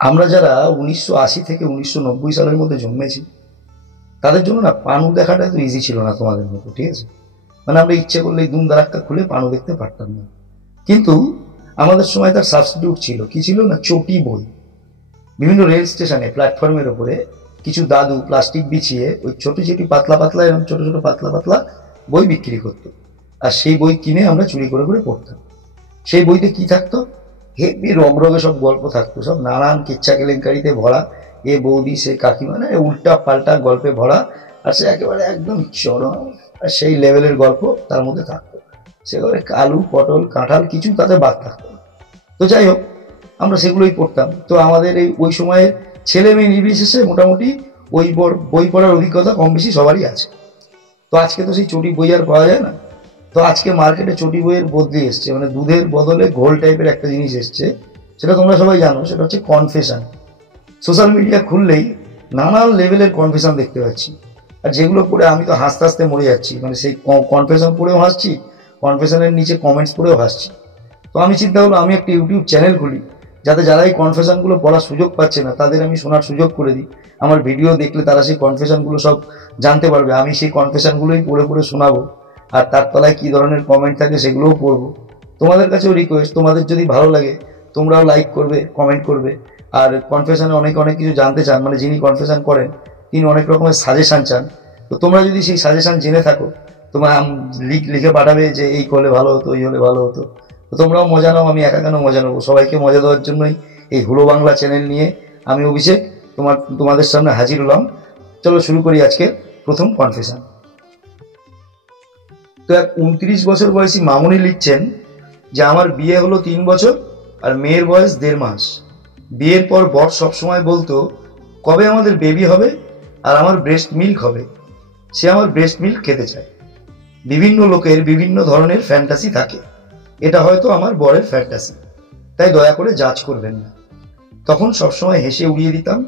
আমরা যারা 1980 থেকে 1990 সালের মধ্যে জন্মেছি তাদের জন্য না পানু দেখাটা তো ইজি ছিল না তোমাদের মতো, ঠিক আছে? মানে আমরা ইচ্ছে করলে দুম দারাক্কা খুলে পানু দেখতে পারতাম না। কিন্তু আমাদের সময় তার সাবস্টিটিউট ছিল, কি ছিল না, চটি বই। বিভিন্ন রেল স্টেশনে প্ল্যাটফর্মের ওপরে কিছু দাদু প্লাস্টিক বিছিয়ে ওই ছোট ছোট পাতলা পাতলা এরকম ছোট ছোট পাতলা পাতলা বই বিক্রি করতো, আর সেই বই কিনে আমরা চুরি করে করে পড়তাম। সেই বইতে কি থাকতো? হেবি রগরগে সব গল্প থাকতো, সব নানান কিচ্ছা কেলেঙ্কারিতে ভরা। এ বৌদি সে কাকিমা, না উল্টা পাল্টা গল্পে ভরা। আর সে একেবারে একদম চরম আর সেই লেভেলের গল্প তার মধ্যে থাকতো। সেগুলো আলু পটল কাঁঠাল কিছু তাতে বাদ থাকতো না। তো যাই হোক, আমরা সেগুলোই পড়তাম। তো আমাদের এই ওই সময়ের ছেলে মেয়ে নির্বিশেষে মোটামুটি ওই বই পড়ার অভিজ্ঞতা কম বেশি সবারই আছে। তো আজকে তো সেই চটি বই আর পাওয়া যায় না। তো আজকে মার্কেটে চটি বইয়ের বদলে এসছে, মানে দুধের বদলে ঘোল টাইপের একটা জিনিস এসছে। সেটা তোমরা সবাই জানো, সেটা হচ্ছে কনফেশন। সোশ্যাল মিডিয়া খুললেই নানান লেভেলের কনফেশন দেখতে পাচ্ছি, আর যেগুলো পড়ে আমি তো হাসতে হাসতে মরে যাচ্ছি। মানে সেই কনফেশন পড়েও হাসছি, কনফেশনের নিচে কমেন্টস পড়েও হাসছি। তো আমি চিন্তা করলাম আমি একটা ইউটিউব চ্যানেল খুলি, যাতে যারা এই কনফেশনগুলো পড়ার সুযোগ পাচ্ছে না তাদের আমি শোনার সুযোগ করে দিই। আমার ভিডিও দেখলে তারা সেই কনফেশনগুলো সব জানতে পারবে। আমি সেই কনফেশনগুলোই পড়ে পড়ে শোনাবো, আর তার তলায় কী ধরনের কমেন্ট থাকে সেগুলোও পড়বো। তোমাদের কাছেও রিকোয়েস্ট, তোমাদের যদি ভালো লাগে তোমরাও লাইক করবে, কমেন্ট করবে। আর কনফেশনে অনেক অনেক কিছু জানতে চান, মানে যিনি কনফেশন করেন তিনি অনেক রকমের সাজেশান চান। তো তোমরা যদি সেই সাজেশান জেনে থাকো তোমরা লিখে পাঠাবে যে এই করলে ভালো হতো, এই হলে ভালো হতো। তো তোমরাও মজা নাও, আমি একা কেন মজা নেবো? সবাইকে মজা দেওয়ার জন্যই এই হুলো বাংলা চ্যানেল নিয়ে আমি অভিষেক তোমাদের সামনে হাজির হলাম। চলো শুরু করি আজকের প্রথম কনফেশন। তো এক 29 বছর বয়সী মামুনি লিখছেন যে আমার বিয়ে হলো 3 বছর আর মেয়ের বয়স 1.5 মাস। বিয়ের পর বর সবসময় বলতো কবে আমাদের বেবি হবে আর আমার ব্রেস্ট মিল্ক হবে। সে আমার ব্রেস্ট মিল্ক খেতে চায়। বিভিন্ন লোকের বিভিন্ন ধরনের ফ্যান্টাসি থাকে, এটা হয়তো আমার বরের ফ্যান্টাসি, তাই দয়া করে জাজ করবেন না। তখন সবসময় হেসে উড়িয়ে দিতাম।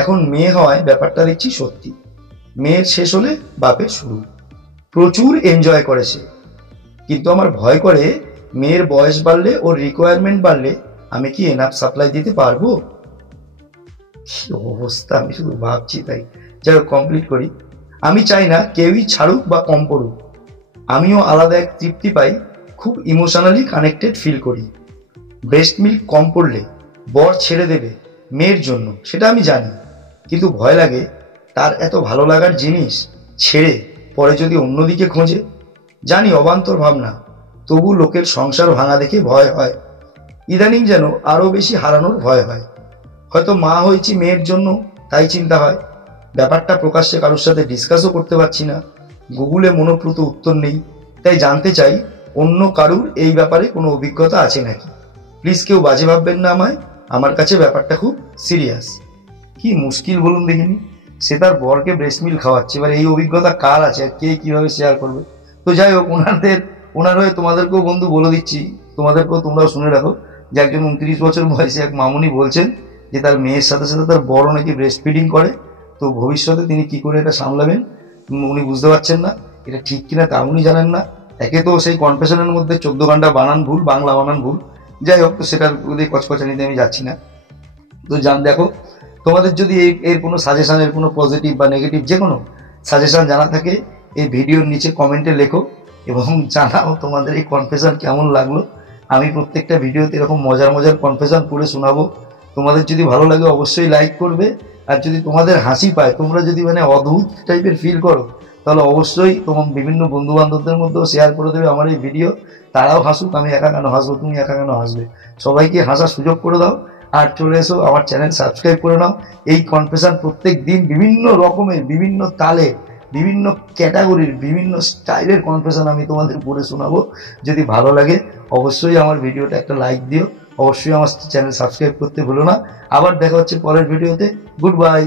এখন মেয়ে হওয়ায় ব্যাপারটা দেখছি সত্যি। মেয়ের শেষ হলে বাপের শুরু। প্রচুর এনজয় করে সে, কিন্তু আমার ভয় করে মেয়ের বয়স বাড়লে ওর রিকোয়ারমেন্ট বাড়লে আমি কি এনাফ সাপ্লাই দিতে পারবো? কি অবস্থা, আমি শুধু ভাবছি তাই। যাই হোক, কমপ্লিট করি। আমি চাই না কেউই ছাড়ুক বা কম পড়ুক। আমিও আলাদা এক তৃপ্তি পাই, খুব ইমোশনালি কানেক্টেড ফিল করি। ব্রেস্ট মিল্ক কম পড়লে বর ছেড়ে দেবে মেয়ের জন্য, সেটা আমি জানি, কিন্তু ভয় লাগে তার এত ভালো লাগার জিনিস ছেড়ে পরে যদি অন্যদিকে খোঁজে। জানি অবান্তর ভাবনা, তবু লোকের সংসার ভাঙা দেখে ভয় হয়। ইদানিং যেন আরো বেশি হারানোর ভয় হয়। হয়তো মা হয়েছি মেয়ের জন্য, তাই চিন্তা হয়। ব্যাপারটা প্রকাশ্যে কারোর সাথে ডিসকাসও করতে পারছি না। গুগলে মনোপ্রত উত্তর নেই, তাই জানতে চাই অন্য কারুর এই ব্যাপারে কোনো অভিজ্ঞতা আছে নাকি। প্লিজ কেউ বাজে ভাববেন না আমায়, আমার কাছে ব্যাপারটা খুব সিরিয়াস। কি মুশকিল বলুন দেখিনি, সে তার বরকে ব্রেস্ট মিল্ক খাওয়াচ্ছে, এবার এই অভিজ্ঞতা কার আছে আর কে কিভাবে শেয়ার করবে? তো যাই হোক, ওনার হয়ে তোমাদেরকেও বন্ধু বলে দিচ্ছি, তোমাদেরকেও তোমরাও শুনে রাখো যে একজন 29 বছর বয়সী এক মামুনি বলছেন যে তার মেয়ের সাথে সাথে তার বড় নাকি ব্রেস্ট ফিডিং করে। তো ভবিষ্যতে তিনি কি করে এটা সামলাবেন উনি বুঝতে পারছেন না। এটা ঠিক কিনা তা উনি জানেন না। একে তো সেই কনফেশনের মধ্যে 14 ঘন্টা বানান ভুল, বাংলা বানান ভুল। যাই হোক, তো সেটার কচকচানিতে আমি যাচ্ছি না। তো দেখো, তোমাদের যদি এর কোনো সাজেশন, এর কোনো পজিটিভ বা নেগেটিভ যে কোনো সাজেশন জানা থাকে এই ভিডিওর নিচে কমেন্টে লেখো এবং জানাও তোমাদের এই কনফেশন কেমন লাগলো। আমি প্রত্যেকটা ভিডিওতে এরকম মজার মজার কনফেশন পড়ে শোনাবো। তোমাদের যদি ভালো লাগে অবশ্যই লাইক করবে, আর যদি তোমাদের হাসি পায়, তোমরা যদি মানে অদ্ভুত টাইপের ফিল করো, তাহলে অবশ্যই তোমার বিভিন্ন বন্ধু বান্ধবদের মধ্যেও শেয়ার করে দেবে আমার এই ভিডিও। তারাও হাসুক, আমি একা কেন হাসবো, তুমি একা কেন হাসবে? সবাইকে হাসার সুযোগ করে দাও। আর চলে এসো আমার চ্যানেল সাবস্ক্রাইব করে নাও। এই কনফেশন প্রত্যেক দিন বিভিন্ন রকমের, বিভিন্ন তালে, বিভিন্ন ক্যাটাগরির, বিভিন্ন স্টাইলের কনফেশন আমি তোমাদের পড়ে শোনাবো। যদি ভালো লাগে অবশ্যই আমার ভিডিওটা একটা লাইক দিও, অবশ্যই আমার চ্যানেল সাবস্ক্রাইব করতে ভুলো না। আবার দেখা হচ্ছে পরের ভিডিওতে। Good bye.